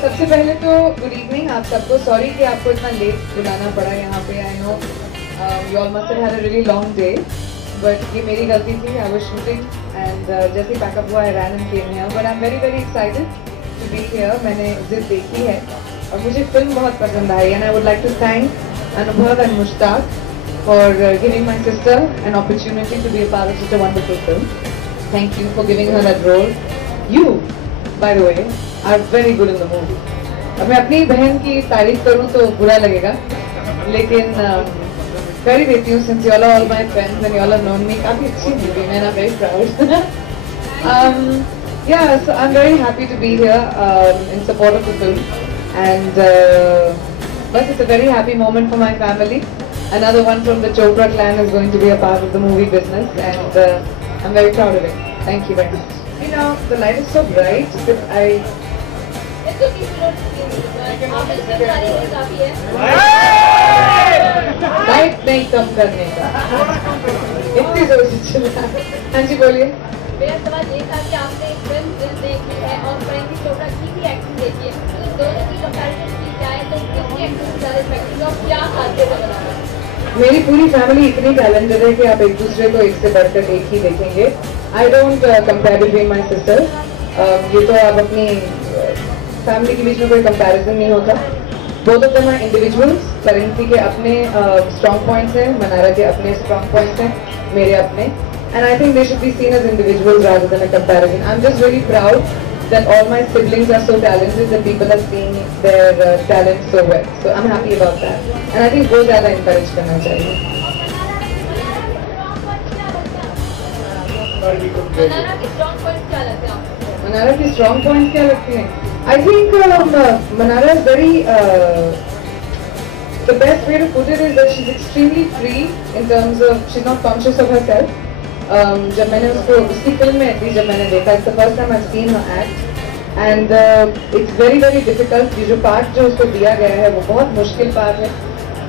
सबसे पहले तो गुड इवनिंग आप सबको. सॉरी कि आपको इतना लेट बुलाना पड़ा यहाँ पे. I know you all must have had a really long day, but ये मेरी गलती थी. आई वाज शूटिंग एंड जैसे पैकअप हुआ I ran and came here, but I am very very excited to be here. मैंने जिद देखी है और मुझे फिल्म बहुत पसंद आई and I would like to thank Anubhav and Mushtaq for giving my sister an opportunity to be a part of such a wonderful film. Thank you for giving her that role. You, by the way, are very good in the movie. अब मैं अपनी बहन की तारीफ करूँ तो बुरा लगेगा, लेकिन कर ही देती हूँ since you all are all my friends and you all have known me. काफी अच्छी movie है, I'm very proud. Yeah, so I'm very happy to be here in support of the film, and but it's a very happy moment for my family. Another one from the Chopra clan is going to be a part of the movie business, and I'm very proud of it. Thank you very much. You know, the light is so bright that light नहीं कम करने का इतनी जोर से चला. हाँ जी बोलिए. मेरा सवाल ये था कि आपने फिल्म दिल देखी है और प्रियंका चोपड़ा की भी एक्टिंग देखी है, तो इन दोनों की कंपैरिजन की जाए तो किसकी एक्टिंग ज़्यादा इफेक्टिव और क्या खाते थे बनाना? मेरी पूरी फैमिली इतनी टैलेंटेड है कि आप एक दूसरे को एक से बढ़कर एक ही देखेंगे. I don't compare between my sister. ये तो आप अपनी फैमिली के बीच में कोई कंपैरिजन नहीं होता. Both of them are individuals. Currency के अपने स्ट्रॉन्ग पॉइंट्स हैं, मनारा के अपने स्ट्रॉन्ग पॉइंट्स हैं, मेरे अपने. And I think they should be seen as individuals rather than a comparison. I'm just really proud that all my siblings are so talented and people are seeing their talent so well. So I'm happy about that. And I think बहुत ज़्यादा encourage करना चाहिए. मनारा की strong points क्या लगते हैं आपको? मनारा की स्ट्रॉन्ग पॉइंट्स क्या लगती हैं? I think Manara is very. The best way to put it is that she's extremely free in terms of she's not conscious of herself. जब मैंने उसको उसकी फिल्म में थी, जब मैंने देखा, it's the first time I've seen her act, and it's very very difficult. ये जो पार्ट जो उसको दिया गया है वो बहुत मुश्किल पार्ट है.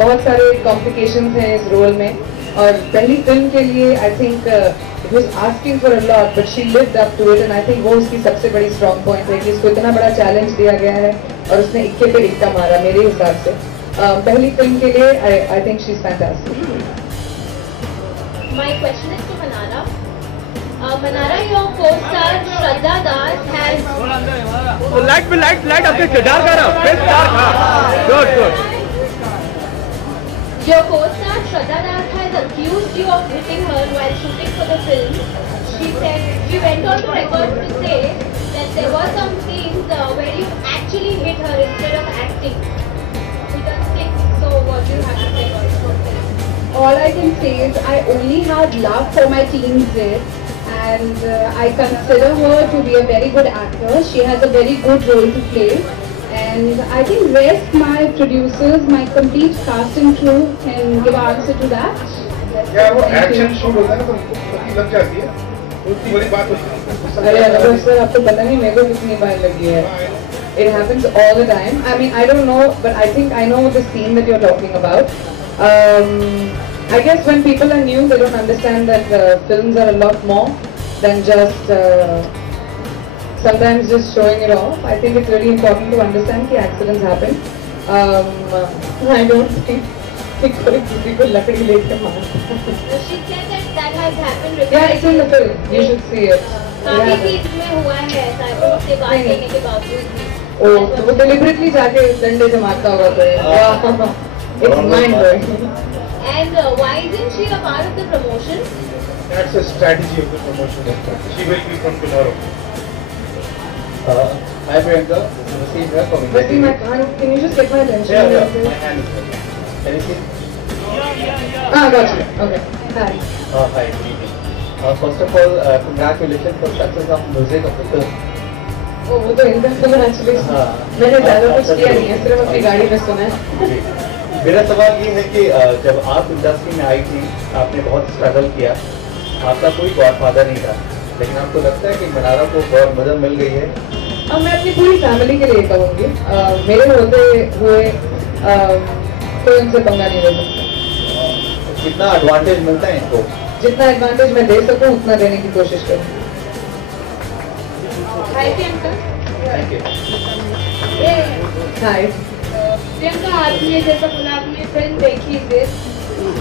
बहुत सारे कॉम्प्लिकेशंस हैं इस रोल में, और पहली फिल्म के लिए I think it was asking for a lot but she lived up to it. And I think वो उसकी सबसे बड़ी स्ट्रॉन्ग पॉइंट है कि इसको इतना बड़ा चैलेंज दिया गया है और उसने इक्के पे इक्का मारा. मेरे हिसाब से पहली फिल्म के लिए I think she is fantastic. My question is to Manara. Manara, your co-star Shraddha Das has. Light आपके किरदार का ना, बेस्ट स्टार का. Good. Your co-star Shraddha Das has accused you of hitting her while shooting for the film. She said she went on to record to say that there were some scenes where you actually hit her instead of acting. She doesn't think so. What do you have to say about it? All I can say is I only had love for my teams there, and I consider her to be a very good actor. She has a very good role to play, and I think rest my producers, my complete cast and crew can give answer to that. क्या वो action shoot होता है तो उतनी लग जाती है, उतनी बड़ी बात होती है. अरे अनुभव सर, आपको पता नहीं मेरे को कितनी बार लगी है. It happens all the time. I mean, I don't know, but I think I know the scene that you're talking about. I guess when people are new, they don't understand that films are a lot more than just sometimes just showing it off. I think it's really important to understand that accidents happen. I don't think कोई किसी को लकड़ी लेके मारता. She said that has happened. Yeah, it's in the film. You should see it. काफी चीज में हुआ है ऐसा, उससे बात करने के बावजूद भी. Oh, तो वो deliberately जाके डंडे से मारता होगा तो. It's mind blowing. And why isn't she a part of the promotion? That's a strategy of the promotion. She will be from tomorrow. Hi Priyanka, this is Wasim here from India. Wasim, can you just get my attention? Yeah, my hand is there. Can you see? Got you. Okay. Hi. Hi, good evening. First of all, congratulations for success of music of the film. Oh, वो तो इनका congratulations. मैंने ज़्यादा कुछ किया नहीं है, सिर्फ अपनी गाड़ी में सुना है. मेरा सवाल ये है कि जब आप इंडस्ट्री में आई थी, आपने बहुत स्ट्रगल किया, आपका कोई गॉडफादर नहीं था, लेकिन आपको लगता है कि मनारा को बहुत मदद मिल गई है? मैं अपनी पूरी फैमिली के लिए कहूँगी. मेरे होते हुए कोई उनसे पंगा नहीं ले सकता. कितना एडवांटेज मिलता है इनको? जितना एडवांटेज मैं दे सकूं उतना देने की कोशिश करूंगी। Hi Priyanka. Thank you. Hi. Priyanka, आपने जैसा बोला आपने फिल्म देखी थी,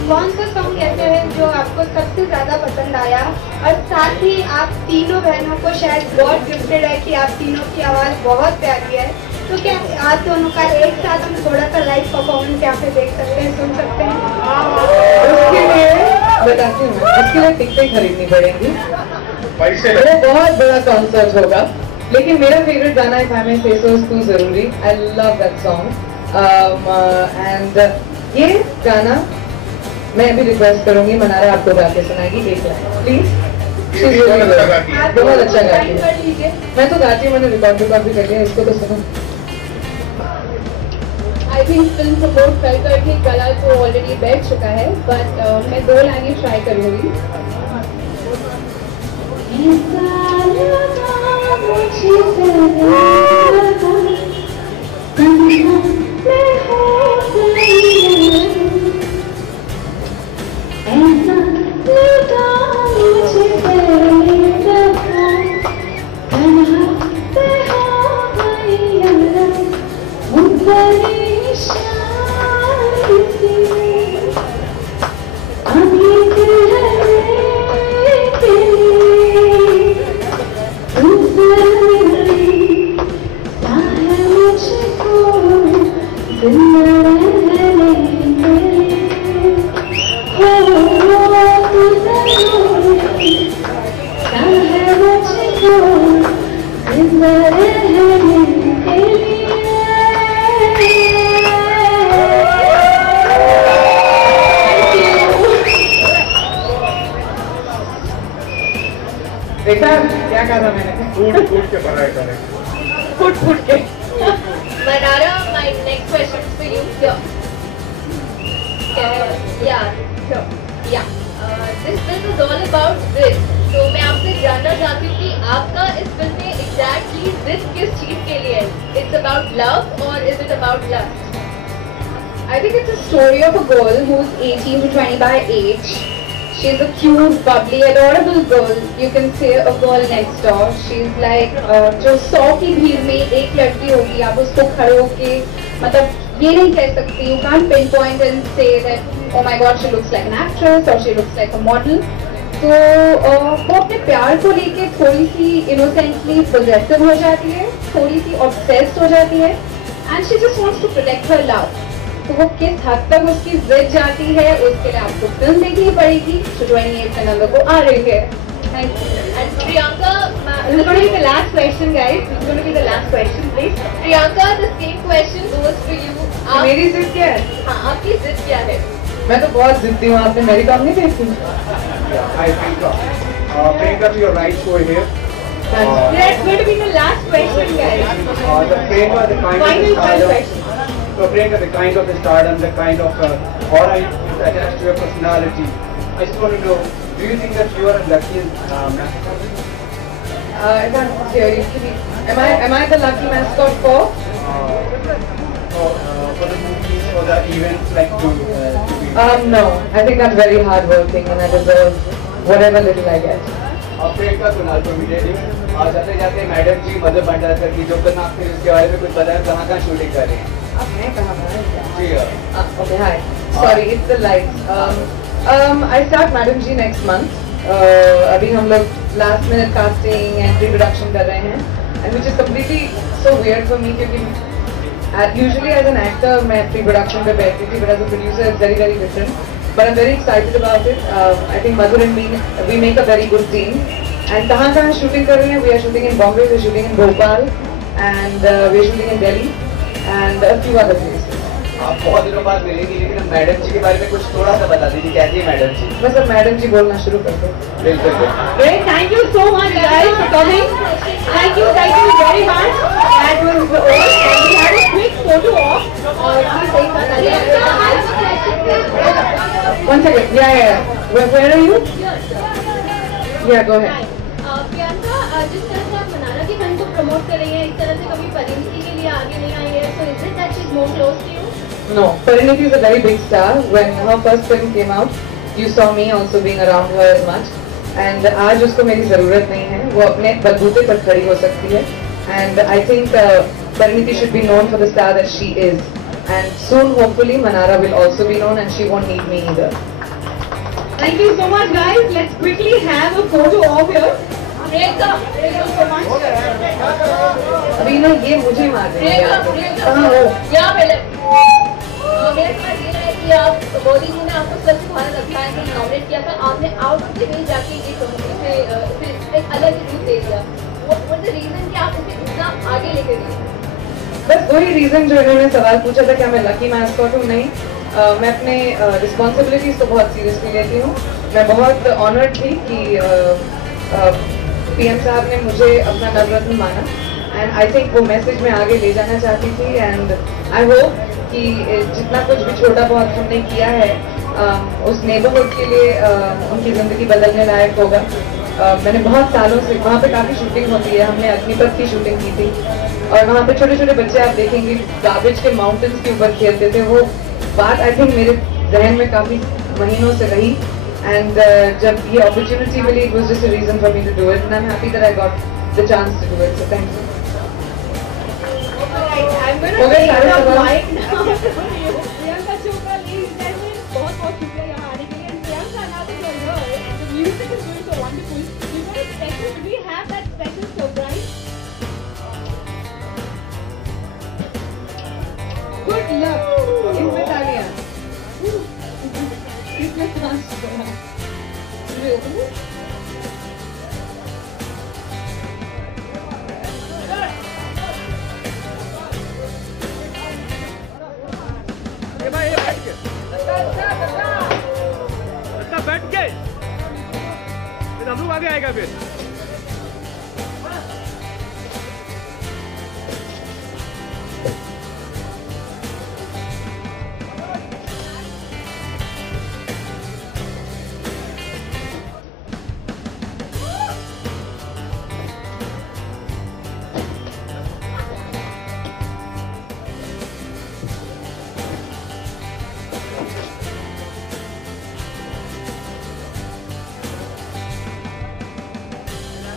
कौन सा सॉन्ग ऐसा है जो आपको सबसे ज्यादा पसंद आया? और साथ ही आप तीनों बहनों को शायद गॉड गिफ्टेड है कि आप तीनों की आवाज बहुत प्यारी है, तो क्या आप दोनों का एक साथ हम थोड़ा सा लाइव परफॉर्मेंस यहाँ पे देख सकते हैं, सुन सकते हैं? उसके लिए बताती हूँ मैं, उसके लिए टिकटें खरीदनी पड़ेंगी। पैसे वो बहुत बड़ा कॉन्सर्ट होगा, लेकिन मेरा फेवरेट गाना है फाइव में फेसोस तू जरूरी। I love that song and ये गाना मैं भी रिक्वेस्ट करूंगी मनारा आपको गा के सुनाएगी एक लाइन प्लीज। बहुत अच्छा गाती कर है। लीजिए। मैं तो गाती हूँ, मैंने रिकॉर्ड भी कर लिया, इसको तो सुनो। आई थिंक फिल्म सपोर्ट कर करके गला तो ऑलरेडी बैठ चुका है, बट मैं 2 लाइनें ट्राई करूंगी। देखा क्या कहा था मैंने? फूट के बनाए करें। फुट के। Manara, my next question is for you. Here. This film is all about this. तो मैं आपसे जानना चाहती हूँ कि आपका इस फिल्म में exactly this किस चीज के लिए है? It's about love or is it about lust? I think it's a story of a girl who's 18 to 20 by age. She's a cute, bubbly, adorable girl. You can say a girl next door. She's like जो 100 की भीड़ में एक लड़की होगी, आप उसको खड़े होके मतलब ये नहीं कह सकती, you can't pinpoint and say that oh my god she looks like an actress or she looks like a model. तो वो अपने प्यार को लेके थोड़ी सी innocently possessive हो जाती है, थोड़ी सी obsessed हो जाती है, and she just wants to protect her love. तो वो किस हद तक उसकी जिद जाती है उसके लिए आपको फिल्म देखनी पड़ेगी, जो 28 नवंबर को आ रही है। Thank you. And Priyanka, this is going to be the last question, guys. This is going to be the last question, please. Priyanka, the same question goes to you. मेरी जिद क्या है? हाँ, आपकी जिद क्या है? मैं तो बहुत जिद्दी हूँ, आपने मेरी काम नहीं देखी? I think Priyanka, your rights over here. That's going to be the last question, guys. The Priyanka, the kind Final of stardom. question. So Priyanka, the kind of the stardom, the kind of aura is attached to your personality. I just want to know, do you think that you are a lucky mascot? I can't hear you. Am I the lucky mascot for? For the movies, for the events like to be. No. I think I'm very hardworking and I deserve whatever little I get. Priyanka Kunal को media जाते जाते madam जी मधु भंडारकर की जो करना आपके इसके बारे में कुछ बताया, कहाँ शूटिंग कर रही हैं? अब मैं कहाँ जी Okay, hi. Sorry, it's the lights. I start Madam Ji next month. अभी हम लोग last minute casting and pre-production कर रहे हैं, and which is completely so weird for me क्योंकि usually as an actor मैं pre-production पे बैठती थी, but as a producer it's very different. But I'm very excited about it. I think Madhur and me, we make a very good team. And कहाँ shooting कर रहे हैं? We are shooting in Bombay, we are shooting in Bhopal, and we are shooting in Delhi, and a few other places. आप बहुत दिनों बाद मिलेंगी, लेकिन मैडम जी के बारे में कुछ थोड़ा सा बता दीजिए, कैसी है मैडम जी? बस अब मैडम जी बोलना शुरू कर दो। बिल्कुल। Great, thank you so much, guys, for coming. Thank you very much. That was all. We had a quick photo op. One second. Yeah. Where are you? Yeah, go ahead. Priyanka, जिस तरह से आप मनारा की फिल्म को promote कर रही हैं, इस तरह से कभी परिणति के लिए आगे नहीं आई है, so is it that she's more close to you? No, Pariniti is a very big star. When her first film came out, you saw me also being around her as much. And आज उसको मेरी ज़रूरत नहीं है. वो अपने बलबूते पर खड़ी हो सकती है. And I think Pariniti should be known for the star that she is. And soon, hopefully, Manara will also be known, and she won't need me either. Thank you so much, guys. Let's quickly have a photo of here. Thank you so much. अभी ना ये मुझे मार देंगे. कहाँ हो? यहाँ पे मेरे पास ये है कि आप मोदी जी ने आपको स्वच्छ भारत अभियान के लिए नॉमिनेट किया था. आपने आउट ऑफ द वे जाके ये इसे एक अलग रूप दे दिया. What's the reason कि आप इसे इतना आगे लेके गए? बस वही रीजन जो इन्होंने सवाल पूछा था, क्या मैं लकी मैस्कॉट हूँ? नहीं. मैं अपने रिस्पॉन्सिबिलिटीज को बहुत सीरियसली लेती हूँ. मैं बहुत ऑनर्ड थी कि पीएम साहब ने मुझे अपना नवरत्न माना. एंड आई थिंक वो मैसेज मैं आगे ले जाना चाहती थी. एंड आई होप कि जितना कुछ भी छोटा बहुत हमने किया है उस नेबरहुड के लिए उनकी ज़िंदगी बदलने लायक होगा. मैंने बहुत सालों से वहाँ पे काफ़ी शूटिंग होती है. हमने अग्निपथ की शूटिंग की थी और वहाँ पे छोटे छोटे बच्चे आप देखेंगे गार्बेज के माउंटेन्स के ऊपर खेलते थे. वो बात आई थिंक मेरे जहन में काफ़ी महीनों से रही. एंड जब ये अपॉर्चुनिटी मिली, it was just a reason for me to do it. And I am happy that I got the chance to do it. So thank you. I'm going to take the mic now. Priyanka Chopra, ladies and gentlemen, बहुत शुक्रिया यहाँ आने के लिए. And Priyanka, now that you're here and the music is going so wonderful, we want a special. Do we have that special surprise? Good luck. इसमें तालियां. Christmas dance. Should we open it? बैठ के हम लोग आगे आएगा फिर.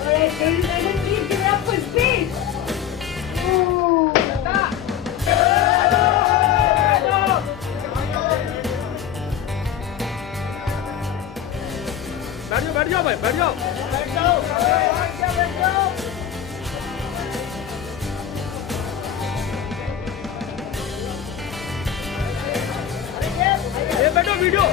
Ladies and gentlemen, please give it up for Space. बैठ जाओ भाई, बैठ जाओ. ये बैठो वीडियो.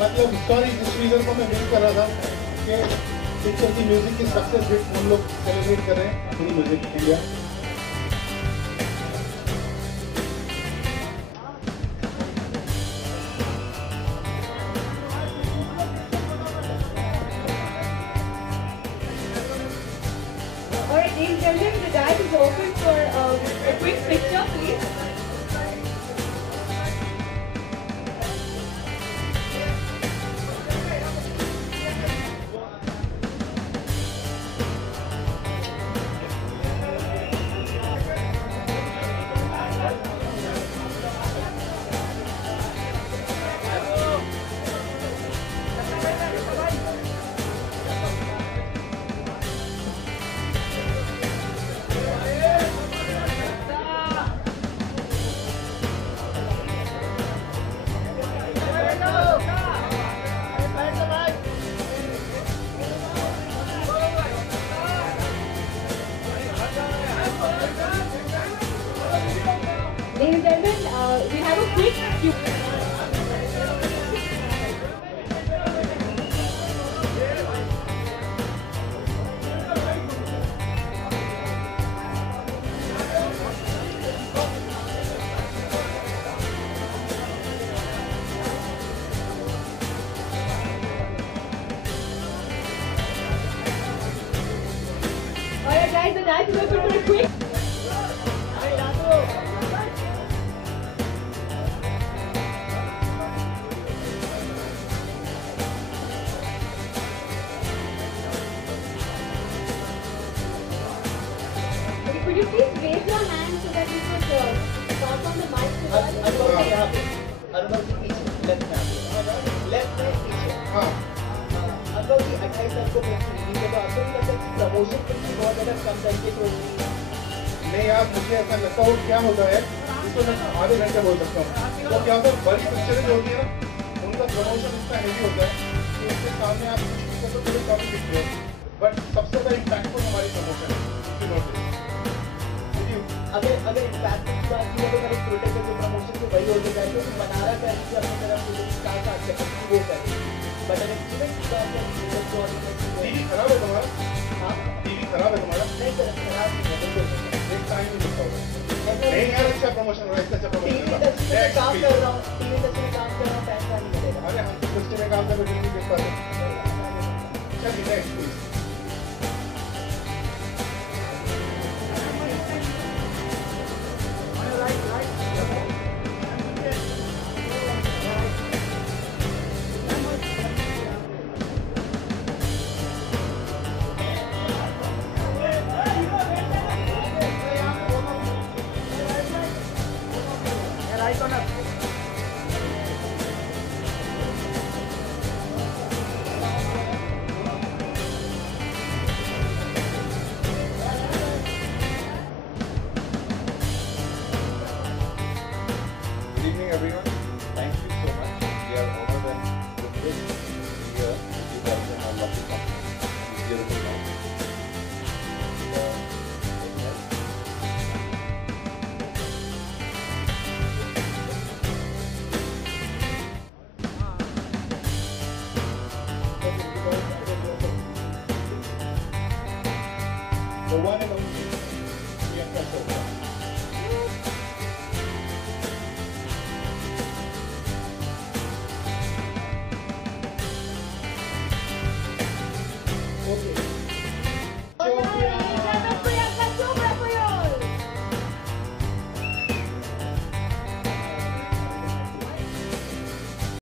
मतलब सॉरी, जिस रीजन को मैं मिस कर रहा था कि पिक्चर की म्यूजिक की सक्सेस हिट हम लोग सेलिब्रेट कर रहे हैं पूरी music India. Alright, ladies and gentlemen, the dais is open for a quick picture, please. Ladies and gentlemen, we have a quick Q. Alright guys, the dance is open for a quick. है सबको Prestige तो आपको नहीं लगता कि promotion के लिए बहुत ज़्यादा कम करके तो नहीं यार, मुझे ऐसा लगता है क्या होता है, इसको मैं आधे घंटे बोल सकता हूँ। तो क्या होता है, बड़ी पिक्चरें जो होती है ना, उनका प्रमोशन इतना हेवी होता है कि उसके सामने आप उसको तो थोड़ी कम दिखते हो, बट सबसे ज़्यादा इम्पैक्टफुल हमारी प्रमोशन है। अगर इम्पैक्ट की बात की तो मेरे छोटे के जो प्रमोशन के वही होते हैं, तो मनारा कर रही अपनी तरफ से साथ साथ वो कर बट अगर इवेंट की बात करें टीवी खराब है तुम्हारा? हाँ टीवी खराब है तुम्हारा? नहीं सर खराब नहीं है बिल्कुल एक टाइम में दिखता होगा नहीं यार, अच्छा प्रमोशन हो रहा है, इससे अच्छा टीवी प्रमोशन इंडस्ट्री में काम कर रहा हूँ, टीवी इंडस्ट्री में काम कर रहा हूँ, पैसा नहीं मिलेगा। अरे हम तो इंडस्ट्री में काम कर रहे हैं, नहीं देख पाते। चलिए नेक्स्ट प्लीज।